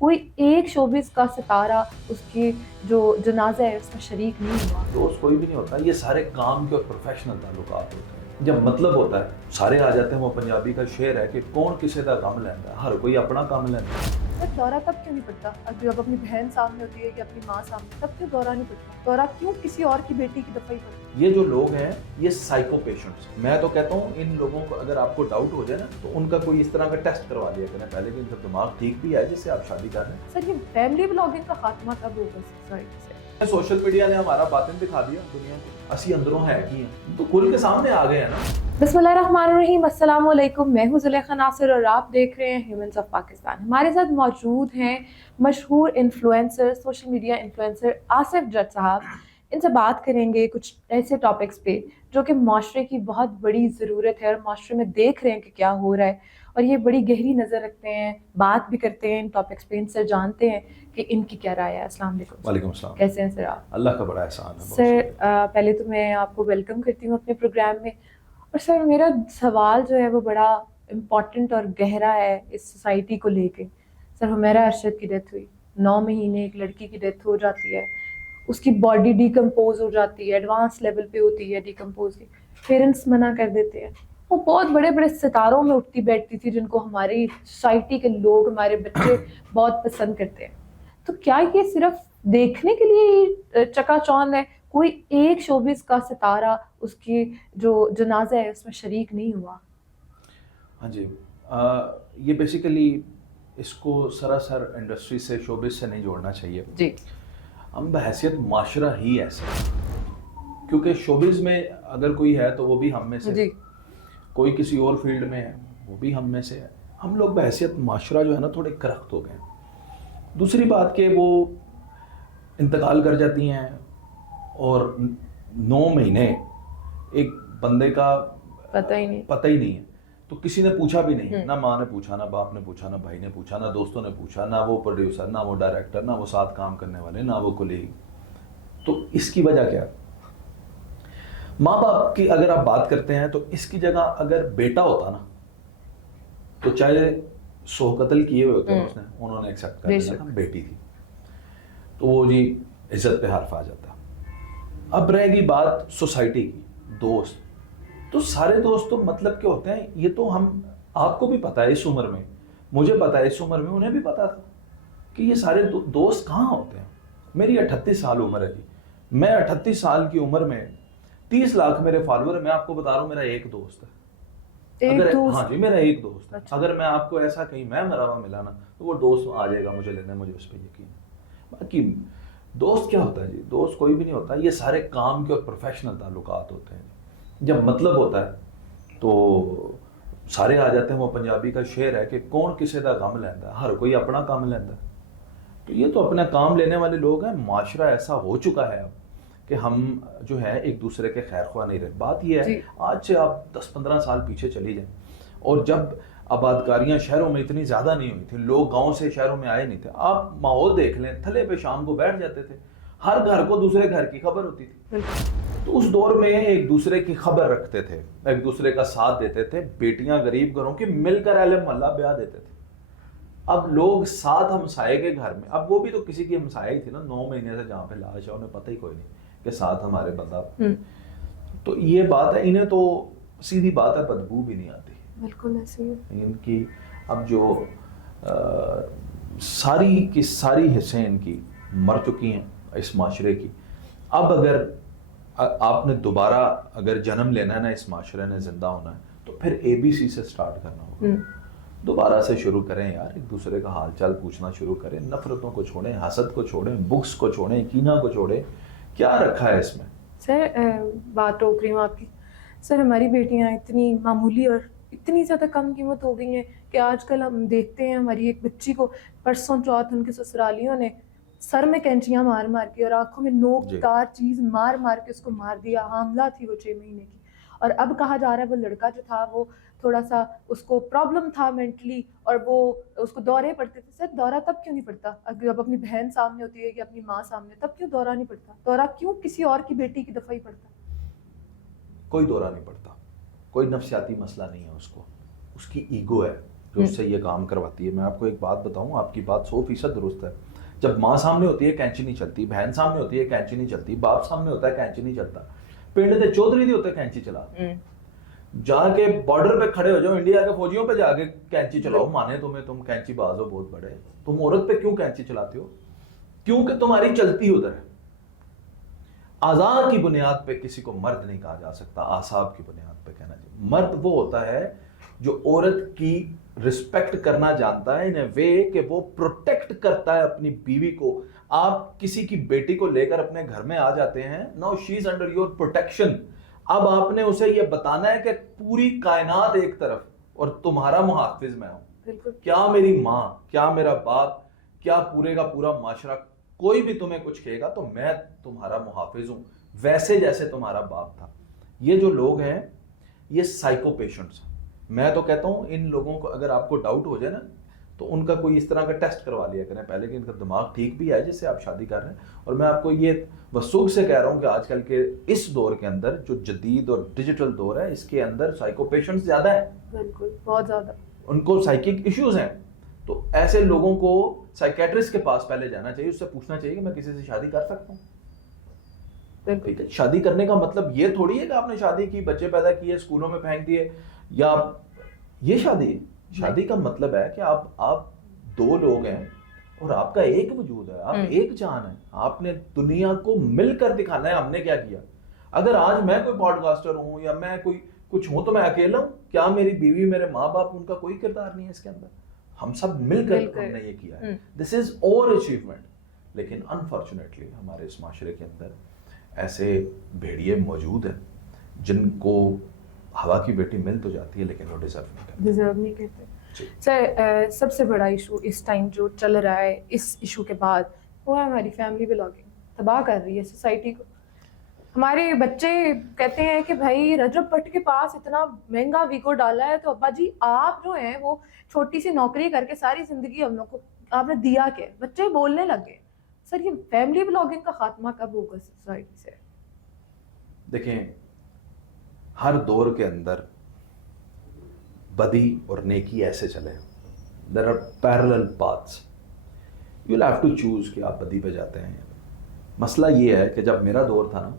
کوئی ایک شوبز کا ستارہ اس کی جو جنازہ ہے اس میں شریک نہیں ہوا. دوست کوئی بھی نہیں ہوتا، یہ سارے کام کے اور پروفیشنل تعلقات ہوتے ہیں. جب مطلب ہوتا ہے سارے آ جاتے ہیں. وہ پنجابی کا شعر ہے کہ کون کسی کا غم لینا ہے، ہر کوئی اپنا کام لینا ہے. بٹ دورہ تب کیوں نہیں پڑتا جب اپنی بہن سامنے ہوتی ہے یا اپنی ماں سامنے، تب کیوں دورہ نہیں پڑتا؟ دورہ کیوں کسی اور کی بیٹی کی دفعہ ہی پڑتا؟ یہ جو لوگ ہیں یہ سائیکو پیشنٹس، میں تو کہتا ہوں ان لوگوں کو اگر آپ کو ڈاؤٹ ہو جائے نا تو ان کا کوئی اس طرح کا ٹیسٹ کروا لیا کریں پہلے کہ ان کا دماغ ٹھیک بھی ہے جس سے آپ شادی کر رہے ہیں. سر یہ فیملی بلاگنگ کا خاتمہ کب ہوگا سوسائٹی سے؟ سوشل میڈیا نے ہمارا باطن دکھا دیا دنیا کو، اسی اندروں ہے کی ہیں تو کھل کے سامنے آ گئے ہیں نا. بسم اللہ الرحمن الرحیم. السلام علیکم. میں ہوں زلیخا ناصر اور آپ دیکھ رہے ہیں ہیومنز آف پاکستان. ہمارے ساتھ موجود ہیں مشہور influencer, social media influencer Asif Jatt صاحب. ان سے بات کریں گے کچھ ایسے ٹاپکس پہ جو کہ معاشرے کی بہت بڑی ضرورت ہے اور معاشرے میں دیکھ رہے ہیں کہ کیا ہو رہا ہے، اور یہ بڑی گہری نظر رکھتے ہیں، بات بھی کرتے ہیں ان ٹاپکس پہ. ان سے جانتے ہیں کہ ان کی کیا رائے ہے. السلام علیکم. وعلیکم السلام. کیسے ہیں سر آپ؟ اللہ کا بڑا احسان ہے. سر پہلے تو میں آپ کو ویلکم کرتی ہوں اپنے پروگرام میں. اور سر میرا سوال جو ہے وہ بڑا امپورٹنٹ اور گہرا ہے اس سوسائٹی کو لے کے. سر حمیرہ ارشد کی ڈیتھ ہوئی، 9 مہینے ایک لڑکی کی ڈیتھ ہو جاتی ہے، اس کی باڈی ڈیکمپوز ہو جاتی ہے، ایڈوانس لیول پہ ہوتی ہے ڈیکمپوز کی. پیرنٹس منع کر دیتے ہیں. وہ بہت بڑے بڑے ستاروں میں اٹھتی بیٹھتی تھی جن کو ہماری سوسائٹی کے لوگ، ہمارے بچے بہت پسند کرتے ہیں. تو کیا یہ صرف دیکھنے کے لیے ہی چکا چوند ہے؟ کوئی ایک شوبز کا ستارہ اس کی جو جنازہ ہے اس میں شریک نہیں ہوا؟ ہاں جی، یہ بیسیکلی اس کو سراسر انڈسٹری سے، شوبز سے نہیں جوڑنا چاہیے جی. ہم بحیثیت معاشرہ ہی ایسے ہیں، کیونکہ شوبز میں اگر کوئی ہے تو وہ بھی ہم میں سے جی. کوئی کسی اور فیلڈ میں ہے وہ بھی ہم میں سے ہے. ہم لوگ بحیثیت معاشرہ جو ہے نا تھوڑے کرخت ہو گئے ہیں. دوسری بات کہ وہ انتقال کر جاتی ہیں اور 9 مہینے ایک بندے کا پتہ ہی نہیں ہے تو کسی نے پوچھا بھی نہیں. نہ ماں نے پوچھا، نہ باپ نے پوچھا، نہ بھائی نے پوچھا، نہ دوستوں نے پوچھا، نہ وہ پروڈیوسر، نہ وہ ڈائریکٹر، نہ وہ ساتھ کام کرنے والے، نہ وہ کولیگ. تو اس کی وجہ کیا؟ ماں باپ کی اگر آپ بات کرتے ہیں تو اس کی جگہ اگر بیٹا ہوتا نا تو چاہے 100 قتل کیے ہوئے ہوتے ہیں اس نے، انہوں نے ایکسیپٹ کر لیا بیٹی تھی تو وہ جی عزت پہ حرف آ جاتا. اب رہے گی بات سوسائٹی کی، دوست. تو سارے دوست تو مطلب کیا ہوتے ہیں؟ یہ تو ہم، آپ کو بھی پتا ہے اس عمر میں، مجھے پتا ہے اس عمر میں، انہیں بھی پتا تھا کہ یہ سارے دوست کہاں ہوتے ہیں. میری 38 سال عمر ہے جی. میں 38 سال کی عمر میں 30 لاکھ میرے فالوور ہیں. میں آپ کو بتا رہا ہوں میرا ایک دوست ہے. ہاں جی میرا ایک دوست ہے. اگر میں آپ کو ایسا کہیں میں مرا ہوا ملا نا تو وہ دوست آ جائے گا مجھے لینے، مجھے اس پہ یقین ہے. باقی دوست کیا ہوتا ہے جی؟ دوست کوئی بھی نہیں ہوتا. یہ سارے کام کے اور پروفیشنل تعلقات ہوتے ہیں. جب مطلب ہوتا ہے تو سارے آ جاتے ہیں. وہ پنجابی کا شعر ہے کہ کون کسی کا غم لینا ہے، ہر کوئی اپنا کام لینا ہے. تو یہ تو اپنا کام لینے والے لوگ ہیں. معاشرہ ایسا ہو چکا ہے اب کہ ہم جو ہے ایک دوسرے کے خیر خواہ نہیں رہے. بات یہ ہے آج سے آپ 10-15 سال پیچھے چلی جائیں، اور جب آبادکاریاں شہروں میں اتنی زیادہ نہیں ہوئی تھی، لوگ گاؤں سے شہروں میں آئے نہیں تھے. آپ ماحول دیکھ لیں، تھلے پہ شام کو بیٹھ جاتے تھے، ہر گھر کو دوسرے گھر کی خبر ہوتی تھی. تو اس دور میں ایک دوسرے کی خبر رکھتے تھے، ایک دوسرے کا ساتھ دیتے تھے. بیٹیاں غریب گھروں کی مل کر اہل محلہ بیاہ دیتے تھے. اب لوگ ساتھ ہمسائے کے گھر میں، اب وہ بھی تو کسی کی ہمسائے ہی تھی نا. 9 مہینے سے جہاں پہ لاش ہے انہیں پتہ ہی کوئی نہیں کہ ساتھ ہمارے بندہ. تو یہ بات ہے، انہیں تو سیدھی بات ہے بدبو بھی نہیں آتی. بالکل ایسے ہی ان کی. اب جو ساری کی ساری حصیں ان کی مر چکی ہیں اس معاشرے کی. اب اگر آپ نے دوبارہ اگر جنم لینا ہے نا، اس معاشرے نے زندہ ہونا ہے، تو پھر ABC سے سٹارٹ کرنا ہوگا. دوبارہ سے شروع کریں یار، ایک دوسرے کا حال چال پوچھنا شروع کریں. نفرتوں کو چھوڑیں، حسد کو چھوڑیں، بغض کو چھوڑیں، کینہ کو چھوڑیں. کیا رکھا ہے اس میں؟ سر بات روک رہی ہوں آپ کی. سر ہماری بیٹیاں اتنی معمولی اور اتنی زیادہ کم قیمت ہو گئی ہیں کہ آج کل ہم دیکھتے ہیں ہماری ایک بچی کو پرسوں چوتھ ان کے سسرالیوں نے سر میں کینچیاں مار مار کے اور آنکھوں میں نوک دار چیز مار مار کے اس کو مار دیا. حاملہ تھی وہ 6 مہینے کی. اور اب کہا جا رہا ہے وہ لڑکا جو تھا وہ تھوڑا سا اس کو پرابلم تھا مینٹلی اور وہ اس کو دورے پڑتے تھے. سر دورہ تب کیوں نہیں پڑتا جب اپنی بہن سامنے ہوتی ہے یا اپنی ماں سامنے؟ تب کیوں دورہ نہیں پڑتا؟ دورہ کیوں کسی اور کی بیٹی کی دفعہ ہی پڑتا؟ کوئی دورہ نہیں پڑتا. کوئی نفسیاتی مسئلہ نہیں ہے اس کو، اس کی ایگو ہے. جو اس سے یہ کام کرواتی ہے. میں آپ کو ایک بات بتاؤں, آپ کی بات 100% درست ہے. جب ماں سامنے ہوتی ہے کینچی نہیں چلتی, بہن سامنے ہوتی ہے کینچی نہیں چلتی, باپ سامنے ہوتا ہے کینچی نہیں چلتا, پنڈ دے چودھری دی ہوتے کینچی چلا. جا کے بارڈر پہ کھڑے ہو جاؤ, انڈیا کے فوجیوں پہ جا کے کینچی چلاؤ, مانے تمہیں, تم کینچی باز ہو بہت بڑے, تم عورت پہ کیوں کینچی چلاتے ہو؟ کیونکہ تمہاری چلتی ادھر ہے. آزار کی بنیاد پہ کسی کو مرد نہیں کہا جا سکتا, اعصاب کی بنیاد پہ کہنا چاہیے. مرد وہ ہوتا ہے جو عورت کی رسپیکٹ کرنا جانتا ہے ان اے وے کہ وہ پروٹیکٹ کرتا ہے اپنی بیوی کو. آپ کسی کی بیٹی کو لے کر اپنے گھر میں آ جاتے ہیں, now she is under your protection. اب آپ نے اسے یہ بتانا ہے کہ پوری کائنات ایک طرف اور تمہارا محافظ میں ہوں. کیا میری ماں, کیا میرا باپ, کیا پورے کا پورا معاشرہ, کوئی بھی تمہیں کچھ کہے گا تو میں تمہارا محافظ ہوں, ویسے جیسے تمہارا باپ تھا. یہ جو لوگ ہیں یہ سائیکو پیشنٹس ہیں. میں تو کہتا ہوں ان لوگوں کو اگر آپ کو ڈاؤٹ ہو جائے نا تو ان کا کوئی اس طرح کا ٹیسٹ کروا لیا کریں پہلے کہ ان کا دماغ ٹھیک بھی ہے جس سے آپ شادی کر رہے ہیں. اور میں آپ کو یہ وثوق سے کہہ رہا ہوں کہ آج کل کے اس دور کے اندر جو جدید اور ڈیجیٹل دور ہے اس کے اندر سائیکو پیشنٹس زیادہ ہیں. بالکل, بہت زیادہ. ان کو سائیکک ایشوز ہیں. تو ایسے لوگوں کو سائیکیٹرسٹ کے پاس پہلے جانا چاہیے, اس سے پوچھنا چاہیے کہ میں کسی سے شادی کر سکتا ہوں. ٹھیک ہے, شادی کرنے کا مطلب یہ تھوڑی ہے کہ آپ نے شادی کی, بچے پیدا کیے, اسکولوں میں پھینک دیے, یا یہ شادی ہے. شادی کا مطلب ہے کہ آپ دو لوگ ہیں اور آپ کا ایک وجود ہے, آپ ایک جان ہے. آپ نے دنیا کو مل کر دکھانا ہے ہم نے کیا کیا. اگر آج میں کوئی پوڈ کاسٹر ہوں یا میں کوئی کچھ ہوں تو میں اکیلا ہوں, کیا میری بیوی, میرے ماں باپ, ان کا کوئی کردار نہیں ہے اس کے اندر؟ ہم سب مل کر ہم نے یہ کیا ہے. دس از اور اچیومنٹ. لیکن انفارچونیٹلی ہمارے اس معاشرے کے اندر ایسے بھیڑیے موجود ہیں جن کو ہوا کی بیٹی مل تو جاتی ہے لیکن وہ ڈیزرو نہیں کرتے. سر, سب سے بڑا ایشو اس ٹائم جو چل رہا ہے اس ایشو کے بعد وہ ہے ہماری فیملی بلاگنگ. تباہ کر رہی ہے سوسائٹی کو. ہمارے بچے کہتے ہیں کہ بھائی رجب بھٹ کے پاس اتنا مہنگا ویکو ڈالا ہے تو ابا جی آپ جو ہیں وہ چھوٹی سی نوکری کر کے ساری زندگی ہم لوگ کو آپ نے دیا کیا. بچے بولنے لگے. سر یہ فیملی بلاگنگ کا خاتمہ کب ہوگا سوسائٹی سے؟ دیکھیں, ہر دور کے اندر بدی اور نیکی ایسے چلے. There are parallel paths. You will have to choose کہ آپ بدی پہ جاتے ہیں. مسئلہ یہ ہے کہ جب میرا دور تھا نا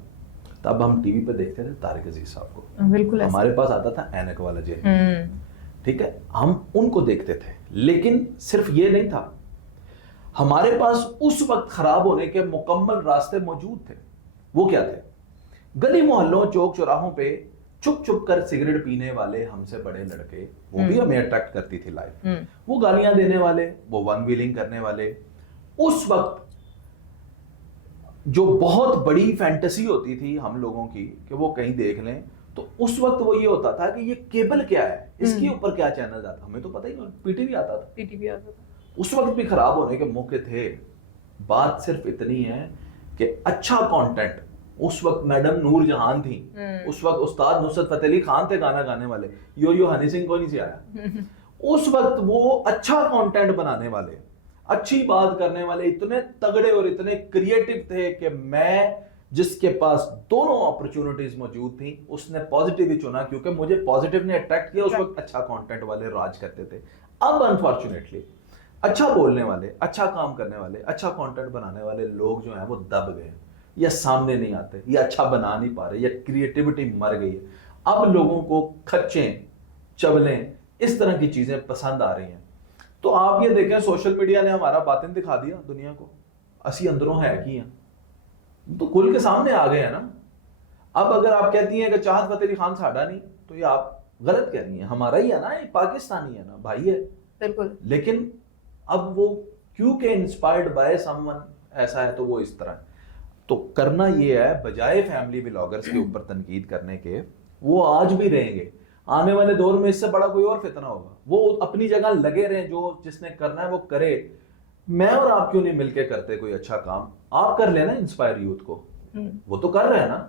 تب ہم ٹی وی پہ دیکھتے تھے طارق عزیز صاحب کو. بالکل ہمارے پاس آتا تھا اینک والا جی, ٹھیک ہے, ہم ان کو دیکھتے تھے. لیکن صرف یہ نہیں تھا, ہمارے پاس اس وقت خراب ہونے کے مکمل راستے موجود تھے. وہ کیا تھے؟ گلی محلوں, چوک چوراہوں پہ چھپ چھپ کر سگریٹ پینے والے ہم سے بڑے لڑکے, وہ بھی ہمیں اٹریکٹ کرتی تھی لائف. وہ گالیاں دینے والے, وہ ون ویلنگ کرنے والے. اس وقت جو بہت بڑی فینٹیسی ہوتی تھی ہم لوگوں کی کہ وہ کہیں دیکھ لیں, تو اس وقت وہ یہ ہوتا تھا کہ یہ کیبل کیا ہے, اس کے اوپر کیا چینل آتا, ہمیں تو پتہ ہی نہیں. پی ٹی وی آتا تھا. اس وقت بھی خراب ہونے کے موقع تھے. بات صرف اتنی ہے کہ اچھا کانٹینٹ, اس وقت میڈم نور جہان تھی, اس وقت استاد نصرت فتح علی خان تھے گانا گانے والے, یو ہنی سنگھ کو نہیں سے آیا. اس وقت وہ اچھا کانٹینٹ بنانے والے, اچھی بات کرنے والے اتنے تگڑے اور اتنے کریٹو تھے کہ میں جس کے پاس دونوں اپرچونٹیز موجود تھیں اس نے پازیٹیو ہی چنا, کیونکہ مجھے پازیٹیو نے اٹریکٹ کیا. اس وقت اچھا کانٹینٹ والے راج کرتے تھے. اب انفارچونیٹلی اچھا بولنے والے, اچھا کام کرنے والے, اچھا کانٹینٹ بنانے والے لوگ جو ہیں وہ دب گئے, یا سامنے نہیں آتے, یا اچھا بنا نہیں پا رہے, یا کریٹیوٹی مر گئی ہے. اب لوگوں کو کھچیں, چولیں, اس طرح کی چیزیں پسند آ رہی ہیں. تو آپ یہ دیکھیں سوشل میڈیا نے ہمارا باطن دکھا دیا دنیا کو, اسی اندروں ہے کی ہیں تو کھل کے سامنے آ گئے ہیں نا. اب اگر آپ کہتی ہیں کہ چاہت فتح علی خان ساڈا نہیں, تو یہ آپ غلط کہہ رہی ہیں. ہمارا ہی ہے نا, یہ پاکستانی ہے نا, بھائی ہے بالکل. لیکن اب وہ کیونکہ انسپائرڈ بائی سم ون ایسا ہے تو وہ اس طرح. تو کرنا یہ ہے بجائے فیملی بلاگرز کے اوپر تنقید کرنے کے, وہ آج بھی رہیں گے, آنے والے دور میں اس سے بڑا کوئی اور فتنہ ہوگا. وہ اپنی جگہ لگے رہیں, جو جس نے کرنا ہے وہ کرے. میں اور آپ کیوں نہیں مل کے کرتے کوئی اچھا کام؟ آپ کر لیں نا انسپائر یوتھ کو, وہ تو کر رہے ہیں نا,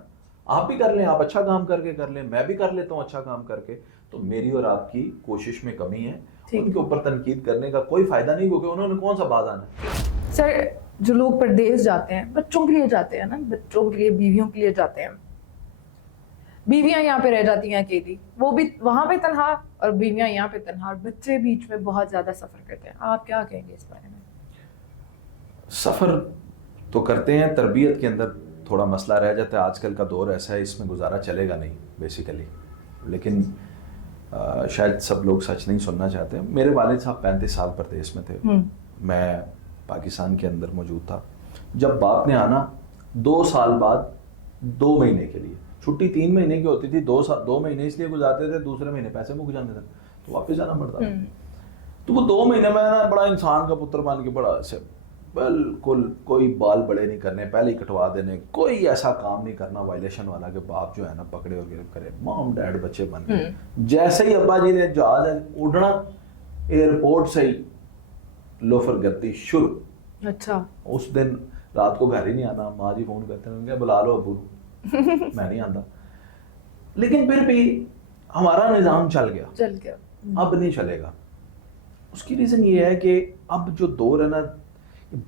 آپ بھی کر لیں. آپ اچھا کام کر کے کر لیں, میں بھی کر لیتا ہوں اچھا کام کر کے. تو میری اور آپ کی کوشش میں کمی ہے, ان کے اوپر تنقید کرنے کا کوئی فائدہ نہیں, کیونکہ انہوں نے کون سا باز آنا ہے. سر جو لوگ پردیس جاتے ہیں بچوں کے لیے جاتے ہیں نا, بچوں کے لیے, بیویوں کے لیے جاتے ہیں, بیویاں یہاں پہ رہ جاتی ہیں اکیلی, وہ بھی وہاں پہ تنہا, اور بیویاں یہاں پہ تنہا اور بچے بیچ میں بہت زیادہ سفر کرتے ہیں. آپ کیا کہیں گے اس بارے میں؟ سفر تو کرتے ہیں, تربیت کے اندر تھوڑا مسئلہ رہ جاتا ہے. آج کل کا دور ایسا ہے, اس میں گزارا چلے گا نہیں بیسیکلی. لیکن شاید سب لوگ سچ نہیں سننا چاہتے. میرے والد صاحب 35 سال پردیس میں تھے, میں پاکستان کے اندر موجود تھا. جب باپ نے آنا 2 سال بعد 2 مہینے کے لیے چھٹی 3 مہینے کی ہوتی تھی, 2 مہینے اس لیے گزارتے تھے, دوسرے مہینے پیسے مک جاتے تھے تو واپس جانا پڑتا. تو وہ 2 مہینے میں نا بڑا انسان کا پتر بن کے بڑا ایسے بالکل کوئی بال بڑے نہیں کرنے, پہلے ہی کٹوا دینے, کوئی ایسا کام نہیں کرنا وائلیشن والا کہ باپ جو ہے نا پکڑے اور گرفت کرے. مام ڈیڈ بچے بن گئے. جیسے ہی ابا جی نے جہاز اڑنا, ایئرپورٹ سے ہی لوفر گردی شروع. اچھا. اس دن رات کو گھر ہی نہیں آنا, ماں جی فون کرتے ہیں بلا لو ابو, میں نہیں آتا. لیکن پھر بھی ہمارا نظام چل گیا, اب نہیں چلے گا. اس کی ریزن یہ ہے کہ اب جو دور ہے نا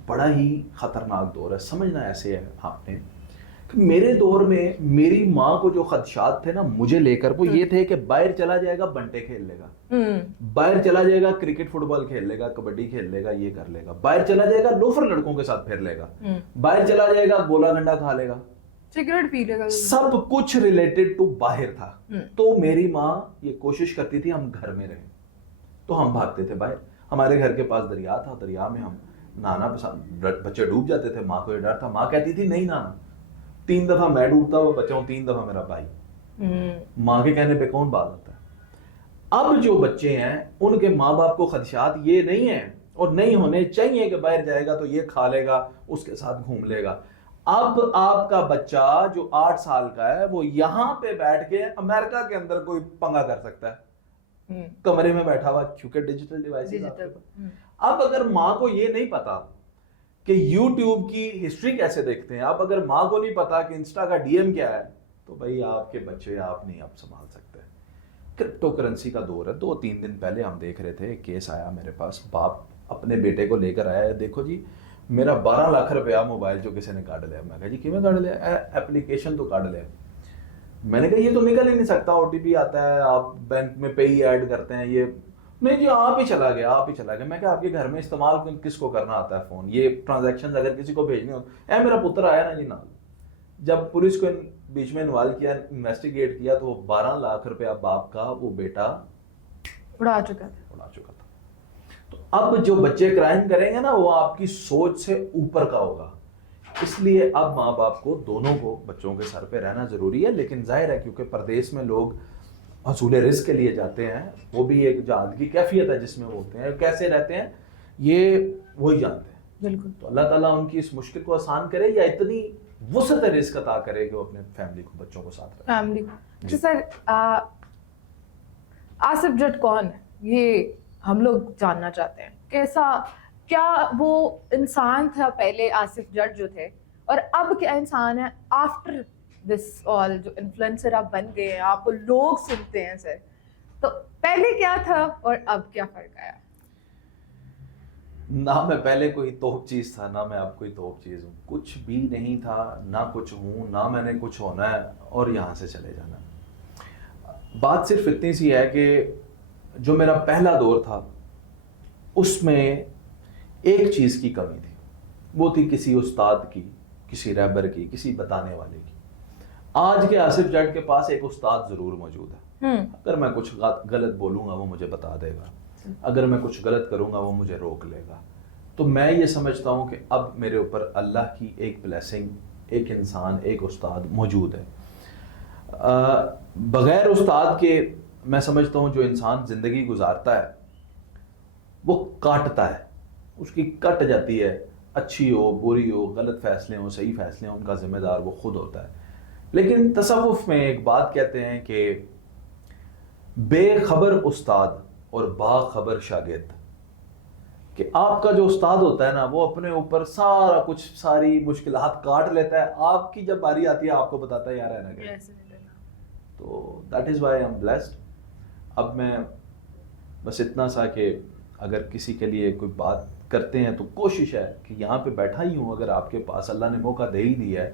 بڑا ہی خطرناک دور ہے. سمجھنا ایسے ہے آپ نے کہ میرے دور میں میری ماں کو جو خدشات تھے نا مجھے لے کر, وہ یہ تھے کہ باہر چلا جائے گا بنٹے کھیل لے گا, باہر چلا جائے گا کرکٹ فٹ بال کھیل لے گا, کبڈی کھیل لے گا, یہ کر لے گا, باہر چلا جائے گا لوفر لڑکوں کے ساتھ پھر لے گا, باہر چلا جائے گا گولا گنڈا کھا لے گا, سگریٹ پی لے گا. سب کچھ ریلیٹڈ ٹو باہر تھا. تو میری ماں یہ کوشش کرتی تھی ہم گھر میں رہیں, تو ہم بھاگتے تھے باہر. ہمارے گھر کے پاس دریا تھا, دریا میں ہم نہانا پسند, بچے ڈوب جاتے تھے. ماں کو یہ ڈر تھا, ماں کہتی تھی نہیں نہانا. 3 دفعہ میں ڈوبتا ہوا بچہ ہوں, 3 دفعہ میرا بھائی. ماں کے کہنے پہ کون باز آتا ہے؟ اب جو بچے ہیں ان کے ماں باپ کو خدشات یہ نہیں ہیں اور نہیں ہونے چاہیے کہ باہر جائے گا تو یہ کھا لے گا, اس کے ساتھ گھوم لے گا. اب آپ کا بچہ جو 8 سال کا ہے وہ یہاں پہ بیٹھ کے امریکہ کے اندر کوئی پنگا کر سکتا ہے, کمرے میں بیٹھا ہوا, چونکہ ڈیجیٹل ڈیوائسز. اب اگر ماں کو یہ نہیں پتا کہ یوٹیوب کی ہسٹری کیسے دیکھتے ہیں, اب اگر ماں کو نہیں پتا کہ انسٹا کا ڈی ایم کیا ہے, تو بھائی آپ کے بچے آپ نہیں اب سنبھال سکتے. کرپٹو کرنسی کا دور ہے. 2-3 دن پہلے ہم دیکھ رہے تھے, ایک کیس آیا میرے پاس, باپ اپنے بیٹے کو لے کر آیا ہے, دیکھو جی میرا 12 لاکھ روپیہ موبائل جو کسی نے کاٹ لیا. میں کہا جی کیوں کاٹ لیا؟ ایپلیکیشن تو کاٹ لیا. میں نے کہا یہ تو نکل ہی نہیں سکتا, او ٹی پی آتا ہے, آپ بینک میں پے ہی ایڈ کرتے ہیں, یہ نہیں جی آپ ہی چلا گیا, آپ ہی چلا گیا. میں کہا آپ کے گھر میں استعمال کس کو کرنا آتا ہے فون, یہ ٹرانزیکشن اگر کسی کو بھیجنی ہو. میرا پتر آیا نا جی نال, جب پولیس کو بیچ میں انوالو کیا, انویسٹیگیٹ کیا, تو 12 لاکھ روپیہ باپ کا وہ بیٹا اڑا چکا تھا. تو اب جو بچے کرائم کریں گے نا وہ آپ کی سوچ سے اوپر کا ہوگا. اس لیے اب ماں باپ کو دونوں کو بچوں کے سر پہ رہنا ضروری ہے. لیکن ظاہر ہے کیونکہ پردیس میں لوگ حصول رزق کے لیے جاتے ہیں, وہ بھی ایک جہاد کی کیفیت ہے جس میں وہ ہوتے ہیں, کیسے رہتے ہیں یہ وہی جانتے ہیں. بالکل. تو اللہ تعالیٰ ان کی اس مشکل کو آسان کرے, یا اتنی وسعت رزق عطا کرے کہ وہ اپنے فیملی کو, بچوں کو ساتھ رکھے. فیملی کو. سر آصف جٹ کون ہے, یہ ہم لوگ جاننا چاہتے ہیں. کیسا, کیا وہ انسان تھا پہلے آصف جٹ جو تھے, اور اب کیا انسان ہے آفٹر دس آل, جو انفلوئنسر آپ بن گئے ہیں, آپ کو لوگ سنتے ہیں سر, تو پہلے کیا تھا اور اب کیا فرق آیا؟ نہ میں پہلے کوئی توپ چیز تھا, نہ میں اب کوئی توپ چیز ہوں. کچھ بھی نہیں تھا, نہ کچھ ہوں, نہ میں نے کچھ ہونا ہے اور یہاں سے چلے جانا. بات صرف اتنی سی ہے کہ جو میرا پہلا دور تھا اس میں ایک چیز کی کمی تھی, وہ تھی کسی استاد کی, کسی رہبر کی, کسی بتانے والے کی. آج کے آصف جٹ کے پاس ایک استاد ضرور موجود ہے. اگر میں کچھ غلط بولوں گا وہ مجھے بتا دے گا, اگر میں کچھ غلط کروں گا وہ مجھے روک لے گا. تو میں یہ سمجھتا ہوں کہ اب میرے اوپر اللہ کی ایک بلیسنگ, ایک انسان, ایک استاد موجود ہے. بغیر استاد کے میں سمجھتا ہوں جو انسان زندگی گزارتا ہے وہ کاٹتا ہے, اس کی کٹ جاتی ہے, اچھی ہو بری ہو, غلط فیصلے ہوں صحیح فیصلے ہوں, ان کا ذمہ دار وہ خود ہوتا ہے. لیکن تصوف میں ایک بات کہتے ہیں کہ بے خبر استاد اور باخبر شاگرد, کہ آپ کا جو استاد ہوتا ہے نا وہ اپنے اوپر سارا کچھ, ساری مشکلات کاٹ لیتا ہے, آپ کی جب باری آتی ہے آپ کو بتاتا ہے یار ایسا کیا. تو that is why I am blessed. اب میں بس اتنا سا کہ اگر کسی کے لیے کوئی بات کرتے ہیں تو کوشش ہے کہ یہاں پہ بیٹھا ہی ہوں, اگر آپ کے پاس اللہ نے موقع دے ہی دیا ہے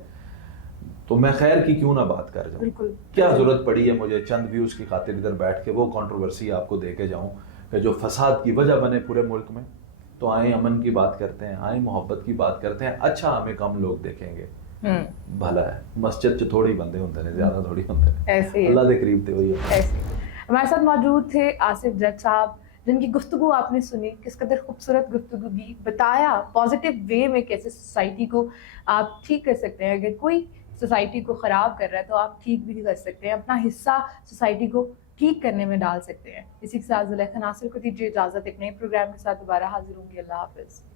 تو میں خیر کی کیوں نہ بات کر جاؤں. بالکل. کیا ضرورت پڑی ہے مجھے چند ویوز کی خاطر ادھر بیٹھ کے وہ کنٹروورسی آپ کو دے کے جاؤں کہ جو فساد کی وجہ بنے پورے ملک میں. تو آئیں امن کی بات کرتے ہیں, آئیں محبت کی بات کرتے ہیں. اچھا ہمیں کم لوگ دیکھیں گے, بھلا ہے. مسجد چ تھوڑے بندے ہوتے ہیں, زیادہ تھوڑی ہوتے ہیں. ایسے ہی اللہ دے قریب تھے وہی. ایسے ہمارے ساتھ موجود تھے آصف جٹ صاحب, جن کی گفتگو آپ نے سنی, کس قدر خوبصورت گفتگو کی, بتایا پازیٹیو وے میں کیسے سوسائٹی کو آپ ٹھیک کر سکتے ہیں. اگر کوئی سوسائٹی کو خراب کر رہا ہے تو آپ ٹھیک بھی کر سکتے ہیں, اپنا حصہ سوسائٹی کو ٹھیک کرنے میں ڈال سکتے ہیں. اسی کے ساتھ زلیخا ناصر کو دیجیے اجازت, ایک نئے پروگرام کے ساتھ دوبارہ حاضر ہوں گی. اللہ حافظ.